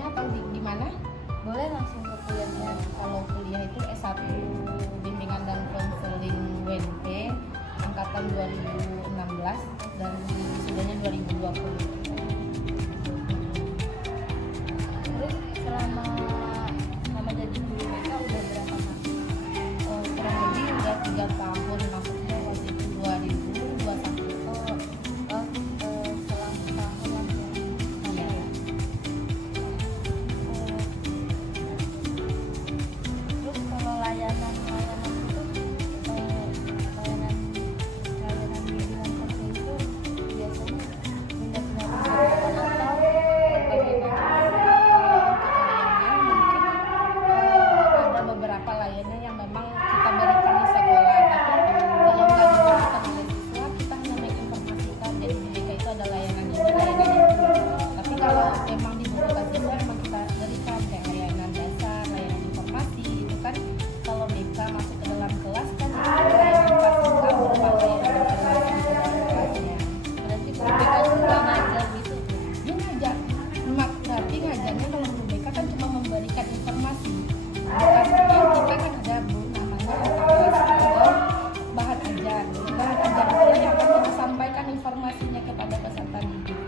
kuliahnya atau di gimana? Boleh langsung ke kuliahnya. Kalau kuliah itu S1 Bimbingan dan Konseling WNP angkatan 2016 dan wisudanya 2020. Terus selama jadi guru BK udah berapa lama? Kurang lebih udah 3 tahun, maksudnya waktu itu 2021. Selang setahun lah ya. Iya. Terus kalau layanan itu layanan bimbingan seperti itu biasanya benar-benar dibutuhkan atau bagaimana? Ada beberapa layanan yang memang kita berikan di sekolah, tapi kalau nggak dibutuhkan oleh siswa, kita hanya menginformasikan. Jadi di BK itu ada layanan ini, layanan itu. Tapi kalau memang dibutuhkan siswa, memang kita berikan kayak layanan dasar, layanan informasi. Itu kan kalau BK masuk ke dalam kelas kan itu layanan pramuka berupa layanan informasi di dalam kelasnya. Berarti guru BK juga ngajar gitu. Dia ngajar, berarti ngajarnya kalau guru BK kan cuma memberikan informasi. Bukan kita kan ada namanya LKS atau bahan ajar. Jadi bahan ajar itu yang akan disampaikan informasinya kepada peserta didik.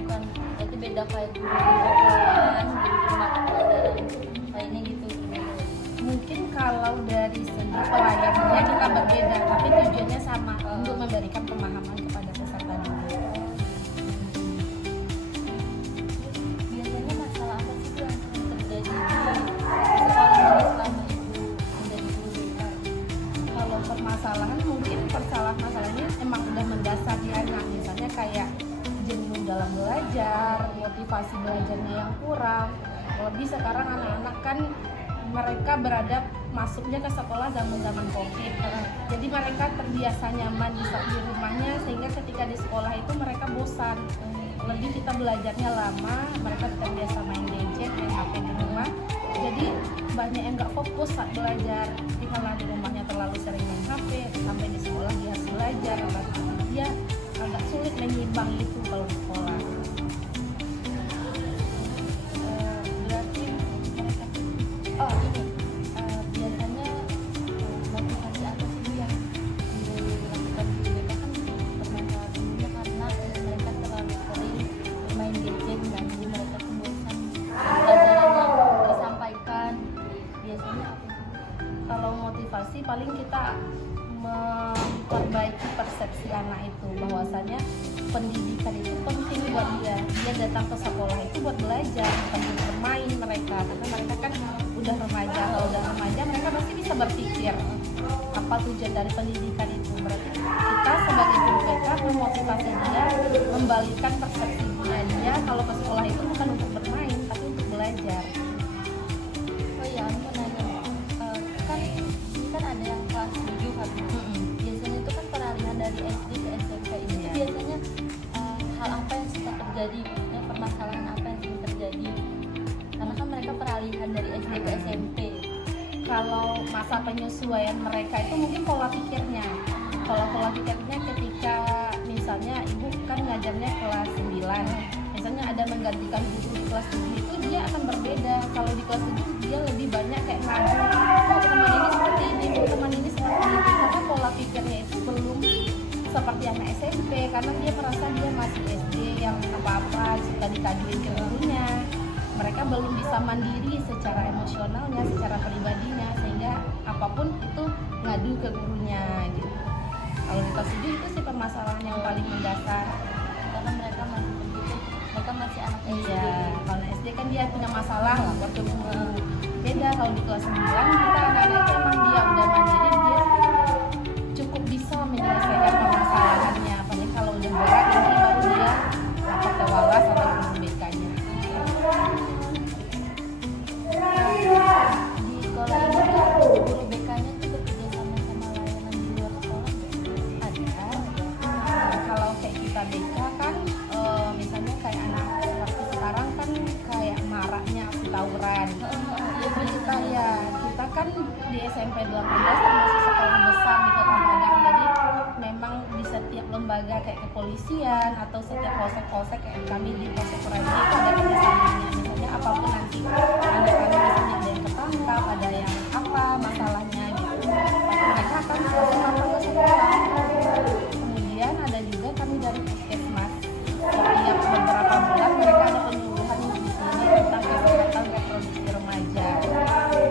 Bukan, berarti beda kayak guru kelas, guru mata pelajaran lainnya gitu. Mungkin kalau dari segi pelayanannya kita berbeda, tapi tujuannya sama untuk memberikan pemahaman kepada peserta didik. Biasanya masalah apa sih yang sering terjadi di sekolah ini selama ibu menjadi guru BK? Kalau permasalahan mungkin masalahnya emang udah mendasar di anak, misalnya kayak jenuh dalam belajar, motivasi belajarnya yang kurang. Lebih sekarang anak-anak kan mereka masuknya ke sekolah zaman COVID. Jadi mereka terbiasa nyaman di rumahnya, sehingga ketika di sekolah itu mereka bosan. Lebih kita belajarnya lama, mereka terbiasa main gadget, main HP di rumah. Jadi banyak yang nggak fokus saat belajar. Karena di rumahnya terlalu sering main HP, sampai di sekolah dia harus belajar. Dia agak sulit menyimbang itu kalau di sekolah. Berarti mereka biasanya motivasi apa sih Bu yang dilakukan guru BK kan permasalahan umumnya karena mereka terlalu sering bermain gadget dan jadi mereka tuh bosan pelajaran yang disampaikan. Biasanya apa sih? Kalau motivasi paling kita memperbaiki persepsi anak itu, bahwasanya pendidikan itu penting buat dia datang ke sekolah itu buat belajar, bukan untuk bermain mereka, karena mereka kan udah remaja. Kalau udah remaja mereka pasti bisa berpikir apa tujuan dari pendidikan itu. Berarti kita sebagai guru BK memotivasi dia, membalikkan persepsi dia kalau ke sekolah itu bukan untuk bermain tapi untuk belajar. Oh iya, aku mau nanya, kan ada yang kelas 7 kan. Biasanya itu kan peralihan dari SD ke SMP itu biasanya hal apa yang suka terjadi, maksudnya permasalahan apa yang sering terjadi, karena kan mereka peralihan dari SD ke SMP. Kalau masa penyesuaian mereka itu mungkin pola pikirnya. Kalau pola pikirnya ketika misalnya ibu kan ngajarnya kelas 9, misalnya ada menggantikan guru di kelas 7 itu dia akan berbeda. Kalau di kelas 7 dia lebih banyak kayak ngadu, oh teman ini seperti ini, oh teman ini seperti itu, karena pola pikirnya itu belum seperti anak SMP, karena dia merasa dia masih SD yang apa-apa suka dikaduin ke gurunya. Mereka belum bisa mandiri secara emosionalnya, secara pribadinya, sehingga apapun itu ngadu ke gurunya gitu. Kalau di kelas 7 itu sih permasalahan yang paling mendasar, Karena mereka masih begitu, mereka masih anak SD. iya. Kalau SD kan dia punya masalah lapor ke guru. Beda kalau di kelas 9 kita anak-anak itu emang dia udah mandiri, dia cukup bisa menyelesaikan permasalahannya. Apalagi kalau udah berat nanti baru dia lapor ke walas atau guru BK-nya. Di sekolah ini tuh guru BK-nya tuh bekerja sama layanan di luar sekolah nggak? Ada. Kalau kayak kita BK kan misalnya kayak anak seperti sekarang kan kayak maraknya aksi tawuran. Kita kan di SMP 18 termasuk sekolah besar di Kota Padang, jadi memang di setiap lembaga kayak kepolisian atau setiap polsek-polsek kayak kami di Polsek Kuranji itu ada kerjasamanya. Misalnya apapun nanti anak-anak misalnya ada yang ketangkap, ada yang apa masalahnya gitu, mereka akan langsung lapor ke sekolah. Kemudian ada juga kami dari puskesmas, setiap beberapa bulan mereka ada penyuluhan di sini tentang kesehatan reproduksi remaja.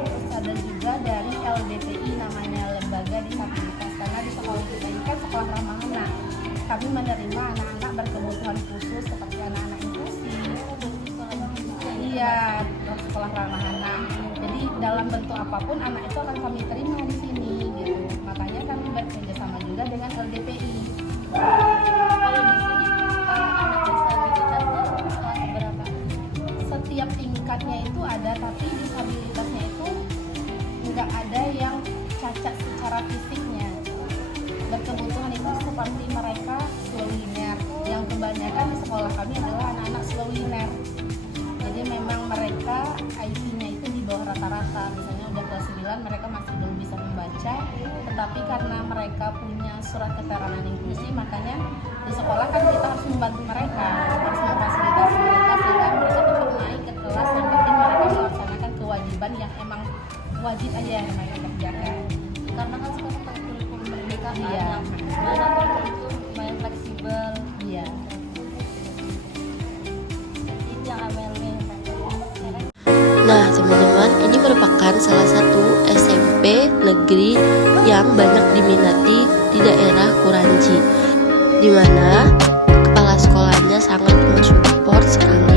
Terus ada juga dari LDPI, namanya lembaga disabilitas, karena di sekolah kita ini kan sekolah ramah anak. Kami menerima anak-anak berkebutuhan khusus seperti anak-anak inklusi. Iya, sekolah ramah anak. Jadi dalam bentuk apapun anak itu akan kami terima di sini gitu. Makanya kami bekerja sama juga dengan LDPI. Kalau di sini anak disabilitasnya kelas berapa? Setiap tingkatnya itu ada, tapi disabilitasnya itu nggak ada yang cacat secara fisiknya. Berkebutuhan itu seperti mereka slow learner, yang kebanyakan di sekolah kami adalah anak-anak slow learner. Jadi memang mereka IQ-nya itu di bawah rata-rata. Misalnya udah kelas 9 mereka masih belum bisa membaca, tetapi karena mereka punya surat keterangan inklusi, makanya di sekolah kan kita harus membantu mereka, harus memfasilitasi mereka sehingga mereka tetap naik ke kelas. Yang penting mereka melaksanakan kewajiban yang emang wajib aja yang mereka kerjakan. Karena kan sekarang pakai kurikulum merdeka kan, Iya. yang mana kurikulum lumayan fleksibel. Iya. Itu yang Amelie. Nah teman-teman, ini merupakan salah satu SMP negeri yang banyak diminati di daerah Kuranji, di mana kepala sekolahnya sangat mensupport sekali